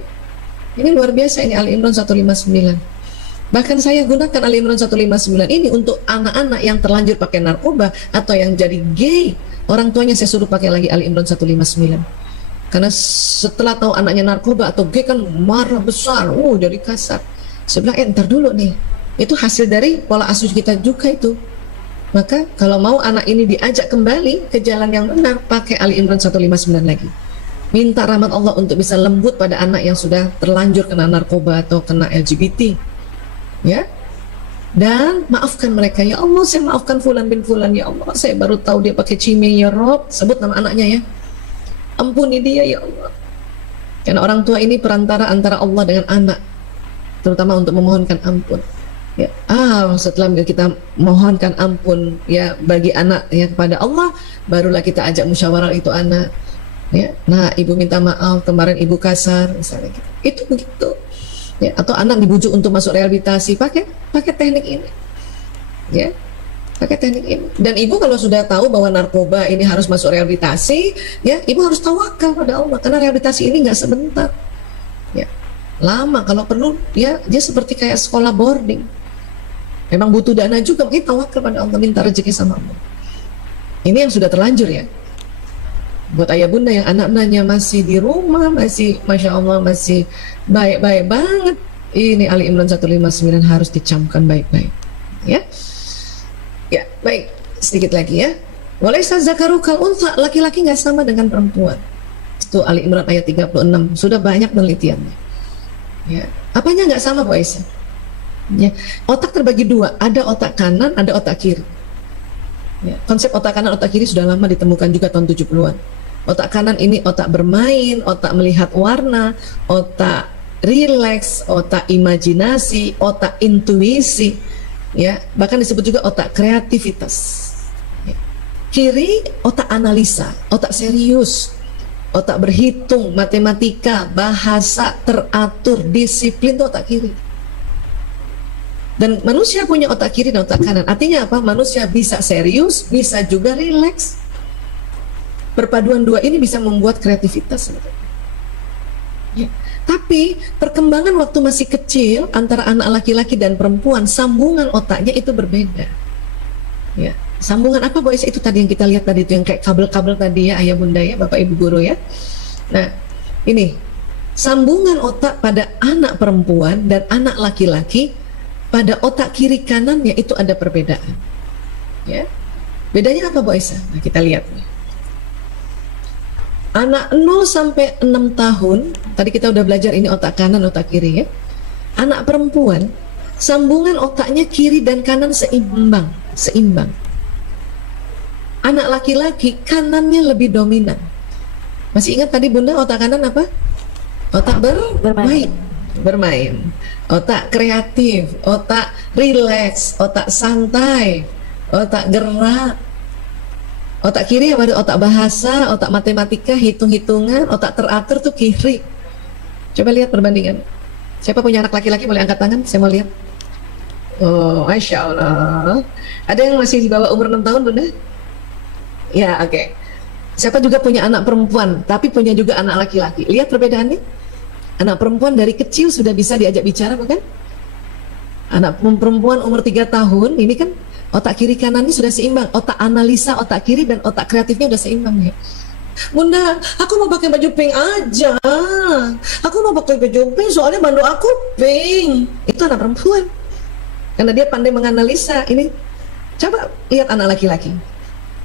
Ini luar biasa, ini Ali Imran 159. Bahkan saya gunakan Ali Imran 159 ini untuk anak-anak yang terlanjur pakai narkoba atau yang jadi gay. Orang tuanya saya suruh pakai lagi Ali Imran 159. Karena setelah tahu anaknya narkoba atau gay kan marah besar, jadi kasar. Saya bilang, ntar dulu nih. Itu hasil dari pola asuh kita juga itu. Maka kalau mau anak ini diajak kembali ke jalan yang benar, pakai Ali Imran 159 lagi. Minta rahmat Allah untuk bisa lembut pada anak yang sudah terlanjur kena narkoba atau kena LGBT. Ya. Dan maafkan mereka. Ya Allah, saya maafkan fulan bin fulan ya Allah. Saya baru tahu dia pakai cimeng ya Rob. Sebut nama anaknya ya. Ampuni dia ya Allah. Karena orang tua ini perantara antara Allah dengan anak, terutama untuk memohonkan ampun. Ya, setelah kita mohonkan ampun ya bagi anak ya kepada Allah, barulah kita ajak musyawarah itu anak. Ya, nah ibu minta maaf kemarin ibu kasar misalnya gitu. Itu begitu. Ya, atau anak dibujuk untuk masuk rehabilitasi, pakai teknik ini. Ya, pakai teknik ini. Dan ibu kalau sudah tahu bahwa narkoba ini harus masuk rehabilitasi, ya ibu harus tawakal pada Allah karena rehabilitasi ini nggak sebentar. Ya, lama kalau perlu ya dia seperti kayak sekolah boarding. Memang butuh dana juga, makanya tawakal pada Allah, minta rezeki sama Allah. Ini yang sudah terlanjur ya. Buat ayah bunda yang anak-anaknya masih di rumah, masih Masya Allah, masih baik-baik banget, ini Ali Imran 159 harus dicamkan baik-baik. Ya, ya baik, sedikit lagi ya. Walaysa zakaru kal untha, laki-laki nggak sama dengan perempuan. Itu Ali Imran ayat 36, sudah banyak penelitiannya. Ya, apanya nggak sama Bu Aisyah? Ya, otak terbagi dua, ada otak kanan, ada otak kiri. Ya, konsep otak kanan, otak kiri sudah lama ditemukan juga tahun 70-an. Otak kanan ini otak bermain, otak melihat warna, otak rileks, otak imajinasi, otak intuisi, ya, bahkan disebut juga otak kreativitas. Ya. Kiri otak analisa, otak serius, otak berhitung, matematika, bahasa, teratur, disiplin, itu otak kiri. Dan manusia punya otak kiri dan otak kanan. Artinya apa? Manusia bisa serius, bisa juga rileks. Perpaduan dua ini bisa membuat kreativitas. Ya. Tapi perkembangan waktu masih kecil antara anak laki-laki dan perempuan, sambungan otaknya itu berbeda. Ya. Sambungan apa Bu Aisyah? Itu tadi yang kita lihat tadi, itu yang kayak kabel-kabel tadi ya ayah bunda ya, bapak ibu guru ya. Nah ini sambungan otak pada anak perempuan dan anak laki-laki, pada otak kiri kanannya itu ada perbedaan. Ya. Bedanya apa Bu Aisyah? Nah kita lihat nih. Anak 0 sampai 6 tahun, tadi kita udah belajar ini otak kanan, otak kiri ya. Anak perempuan, sambungan otaknya kiri dan kanan seimbang. Anak laki-laki, kanannya lebih dominan. Masih ingat tadi bunda otak kanan apa? Otak bermain. Otak kreatif, otak rileks, otak santai, otak gerak. Otak kiri apa? Otak bahasa, otak matematika, hitung-hitungan, otak teratur tuh kiri. Coba lihat perbandingan. Siapa punya anak laki-laki boleh angkat tangan, saya mau lihat. Oh, Masya Allah. Ada yang masih di bawah umur 6 tahun bunda? Ya, oke. Siapa juga punya anak perempuan, tapi punya juga anak laki-laki. Lihat perbedaannya. Anak perempuan dari kecil sudah bisa diajak bicara, bukan? Anak perempuan umur 3 tahun, ini kan otak kiri kanannya sudah seimbang, otak analisa, otak kiri dan otak kreatifnya sudah seimbang ya. Bunda, aku mau pakai baju pink aja. Aku mau pakai baju pink soalnya bandu aku pink. Itu anak perempuan. Karena dia pandai menganalisa. Ini coba lihat anak laki-laki.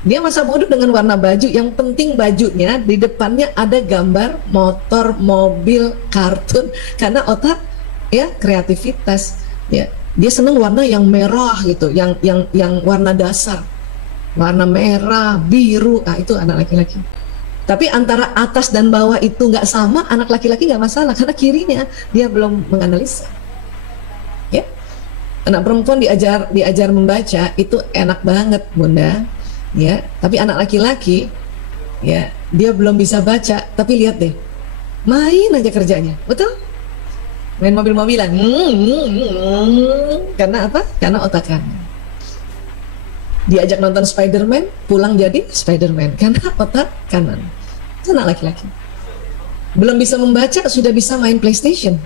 Dia masa bodoh dengan warna baju. Yang penting bajunya di depannya ada gambar motor, mobil, kartun. Karena otak ya kreativitas ya. Dia senang warna yang merah gitu, yang warna dasar, warna merah, biru. Nah itu anak laki-laki. Tapi antara atas dan bawah itu nggak sama, anak laki-laki nggak masalah karena kirinya dia belum menganalisa. Ya, anak perempuan diajar membaca itu enak banget bunda. Ya, tapi anak laki-laki ya dia belum bisa baca. Tapi lihat deh, main aja kerjanya, betul? Main mobil-mobilan. Karena apa? Karena otak kanan. Diajak nonton Spider-Man, pulang jadi Spider-Man karena otak kanan. Itu anak laki-laki. Belum bisa membaca, sudah bisa main PlayStation.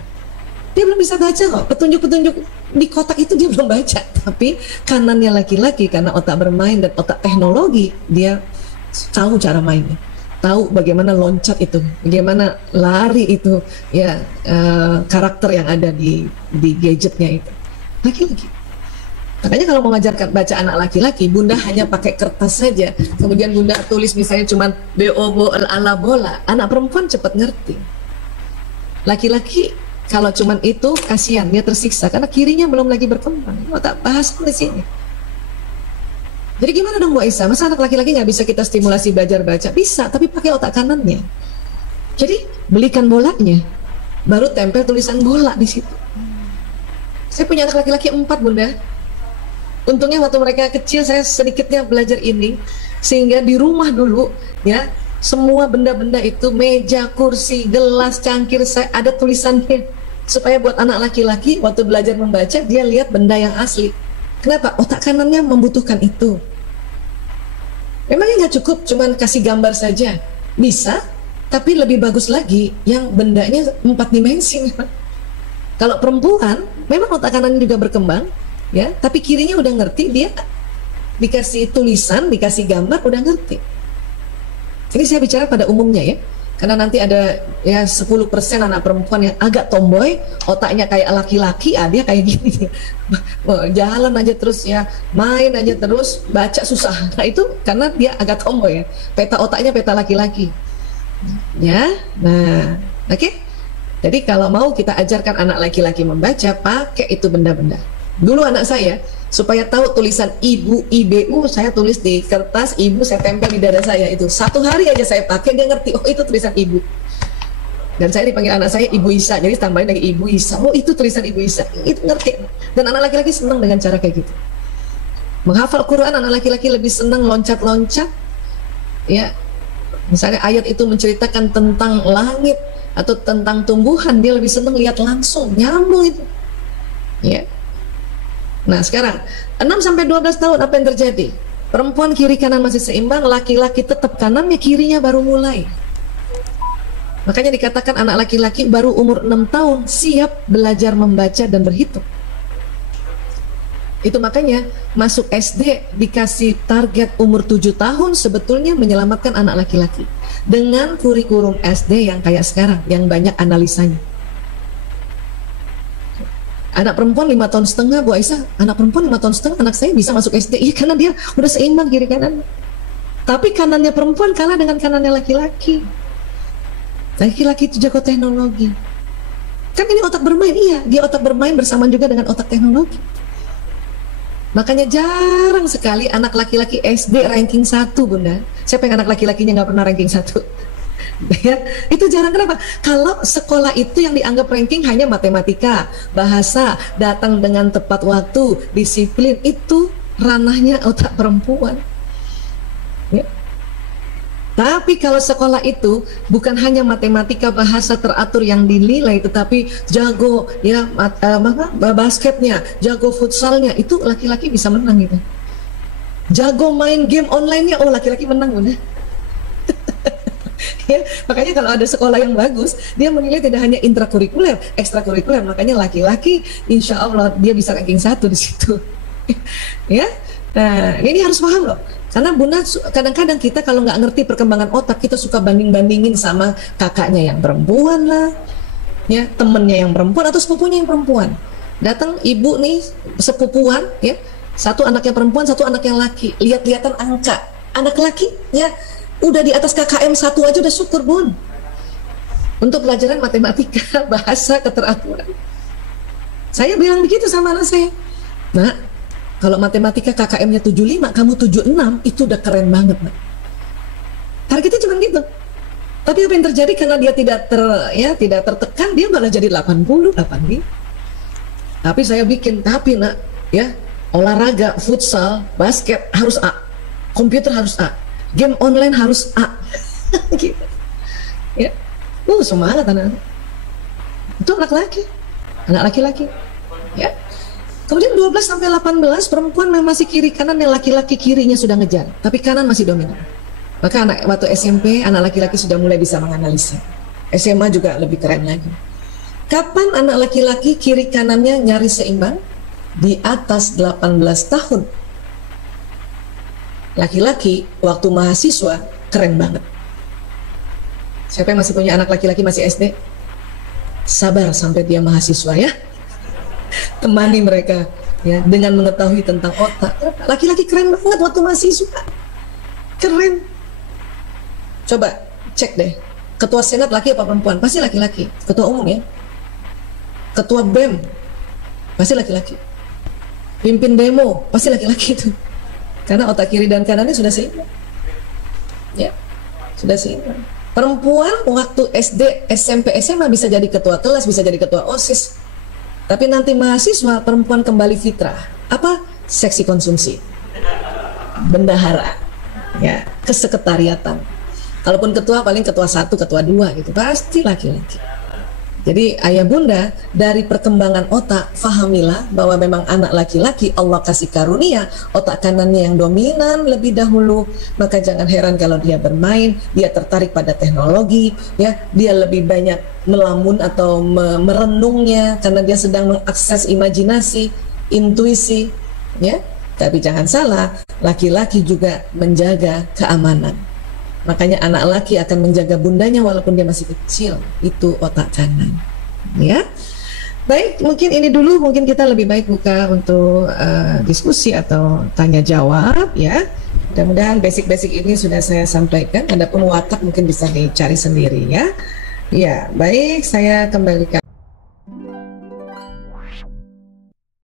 Dia belum bisa baca kok. Petunjuk-petunjuk di kotak itu dia belum baca. Tapi kanannya laki-laki karena otak bermain dan otak teknologi, dia tahu cara mainnya. Tahu bagaimana loncat itu, bagaimana lari itu, ya karakter yang ada di gadgetnya itu. Laki-laki. Makanya kalau mau mengajarkan baca anak laki-laki, bunda hanya pakai kertas saja, kemudian bunda tulis misalnya cuma bo ala bola, anak perempuan cepat ngerti. Laki-laki kalau cuma itu kasihan, dia tersiksa karena kirinya belum lagi berkembang. Mau tak bahas di sini. Jadi gimana dong Bu Aisyah? Masa anak laki-laki nggak bisa kita stimulasi belajar baca? Bisa, tapi pakai otak kanannya. Jadi belikan bolanya, baru tempel tulisan bola di situ. Saya punya anak laki-laki 4 bunda. Untungnya waktu mereka kecil saya sedikitnya belajar ini, sehingga di rumah dulu ya semua benda-benda itu, meja, kursi, gelas, cangkir, saya ada tulisannya supaya buat anak laki-laki waktu belajar membaca dia lihat benda yang asli. Kenapa? Otak kanannya membutuhkan itu. Memangnya nggak cukup cuman kasih gambar saja? Bisa, tapi lebih bagus lagi yang bendanya 4 dimensi. Kalau perempuan, memang otak kanannya juga berkembang, ya, tapi kirinya udah ngerti, dia dikasih tulisan, dikasih gambar, udah ngerti. Ini saya bicara pada umumnya ya, karena nanti ada ya 10% anak perempuan yang agak tomboy, otaknya kayak laki-laki, dia kayak gini, jalan aja terus ya, main aja terus, baca susah. Nah itu karena dia agak tomboy ya, peta otaknya peta laki-laki. Ya, nah, oke. Jadi kalau mau kita ajarkan anak laki-laki membaca, pakai itu benda-benda. Dulu anak saya, supaya tahu tulisan ibu, IBU, saya tulis di kertas, ibu saya tempel di dada saya. Itu 1 hari aja saya pakai, dia ngerti, oh itu tulisan ibu. Dan saya dipanggil anak saya Ibu Isa, jadi tambahin lagi Ibu Isa, oh itu tulisan Ibu Isa, itu ngerti. Dan anak laki-laki senang dengan cara kayak gitu. Menghafal Quran, anak laki-laki lebih senang loncat-loncat. Ya, misalnya ayat itu menceritakan tentang langit atau tentang tumbuhan, dia lebih senang lihat langsung, nyambung itu. Ya. Nah sekarang 6-12 tahun apa yang terjadi? Perempuan kiri kanan masih seimbang, laki-laki tetap kanannya, kirinya baru mulai. Makanya dikatakan anak laki-laki baru umur 6 tahun siap belajar membaca dan berhitung. Itu makanya masuk SD dikasih target umur 7 tahun sebetulnya menyelamatkan anak laki-laki. Dengan kurikulum SD yang kayak sekarang, yang banyak analisanya. Anak perempuan 5 tahun setengah, Bu Aisyah, anak perempuan 5 tahun setengah, anak saya bisa masuk SD. Iya, karena dia udah seimbang kiri kanan. Tapi kanannya perempuan kalah dengan kanannya laki-laki. Laki-laki itu jago teknologi. Kan ini otak bermain, iya, dia otak bermain bersamaan juga dengan otak teknologi. Makanya jarang sekali anak laki-laki SD ranking 1, Bunda. Siapa yang anak laki-lakinya nggak pernah ranking 1? Ya, itu jarang. Kenapa? Kalau sekolah itu yang dianggap ranking hanya matematika, bahasa, datang dengan tepat waktu, disiplin, itu ranahnya otak perempuan. Ya. Tapi kalau sekolah itu bukan hanya matematika, bahasa teratur yang dinilai, tetapi jago ya basketnya, jago futsalnya, itu laki-laki bisa menang gitu. Jago main game online-nya, oh laki-laki menang udah. Ya, makanya kalau ada sekolah yang bagus, dia menilai tidak hanya intrakurikuler, ekstrakurikuler. Makanya laki-laki, insya Allah dia bisa ranking 1 di situ. Ya, nah ini harus paham loh. Karena Bunda kadang-kadang kita kalau nggak ngerti perkembangan otak, kita suka banding-bandingin sama kakaknya yang perempuan lah, ya temennya yang perempuan atau sepupunya yang perempuan. Datang ibu nih sepupuan, ya satu anaknya perempuan, satu anaknya laki. Lihat-lihatan angka, anak laki ya udah di atas KKM 1 aja udah syukur Bun. Untuk pelajaran matematika, bahasa, keteraturan. Saya bilang begitu sama anak saya. Nah, kalau matematika KKM-nya 75, kamu 76, itu udah keren banget, Nak. Targetnya cuma gitu. Tapi apa yang terjadi karena dia tidak tertekan, dia malah jadi 80, 80. Tapi saya bikin, tapi Nak, ya, olahraga, futsal, basket harus A. Komputer harus A. Game online harus A. Gitu. Ya. Semangat anak-anak. Itu anak laki-laki. Ya. Kemudian 12-18 perempuan masih kiri kanan, yang laki-laki kirinya sudah ngejar, tapi kanan masih dominan. Maka waktu SMP anak laki-laki sudah mulai bisa menganalisa. SMA juga lebih keren lagi. Kapan anak laki-laki kiri kanannya nyaris seimbang? Di atas 18 tahun. Laki-laki waktu mahasiswa keren banget. Siapa yang masih punya anak laki-laki masih SD? Sabar sampai dia mahasiswa ya. Temani mereka ya dengan mengetahui tentang otak. Laki-laki keren banget waktu mahasiswa. Keren. Coba cek deh. Ketua Senat laki apa perempuan? Pasti laki-laki. Ketua umum ya. Ketua BEM pasti laki-laki. Pimpin demo pasti laki-laki itu. Karena otak kiri dan kanannya sudah seimbang. Ya, sudah seimbang. Perempuan waktu SD, SMP, SMA bisa jadi ketua kelas, bisa jadi ketua OSIS. Tapi nanti mahasiswa perempuan kembali fitrah. Apa? Seksi konsumsi. Bendahara. Ya, kesekretariatan. Kalaupun ketua paling ketua 1, ketua 2 gitu. Pasti laki-laki. Jadi ayah bunda, dari perkembangan otak, fahamilah bahwa memang anak laki-laki Allah kasih karunia otak kanannya yang dominan lebih dahulu. Maka jangan heran kalau dia bermain, dia tertarik pada teknologi, ya, dia lebih banyak melamun atau merenungnya karena dia sedang mengakses imajinasi, intuisi, ya. Tapi jangan salah, laki-laki juga menjaga keamanan. Makanya anak laki akan menjaga bundanya walaupun dia masih kecil. Itu otak kanan. Ya. Baik, mungkin ini dulu. Mungkin kita lebih baik buka untuk diskusi atau tanya jawab ya. Mudah-mudahan basic-basic ini sudah saya sampaikan. Adapun watak mungkin bisa dicari sendiri ya. Ya, baik, saya kembali ke